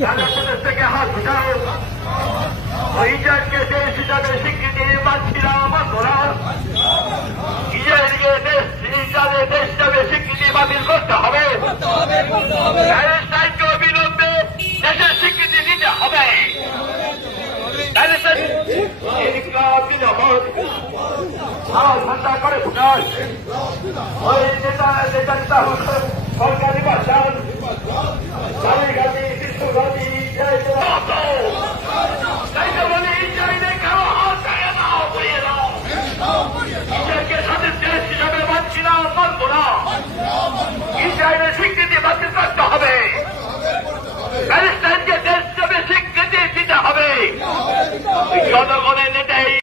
থেকে উঠাও ইসরায়েলকে দেশ হিসাবে স্বীকৃতি তোরা ইসরায়েলকে দেশ হিসাবে দেশ হিসাবে স্বীকৃতি বাতিল করতে হবে প্যালেস্টাইনকে অবিলম্বে দেশের স্বীকৃতি দিতে হবে প্যালেস্টাইন জনগণের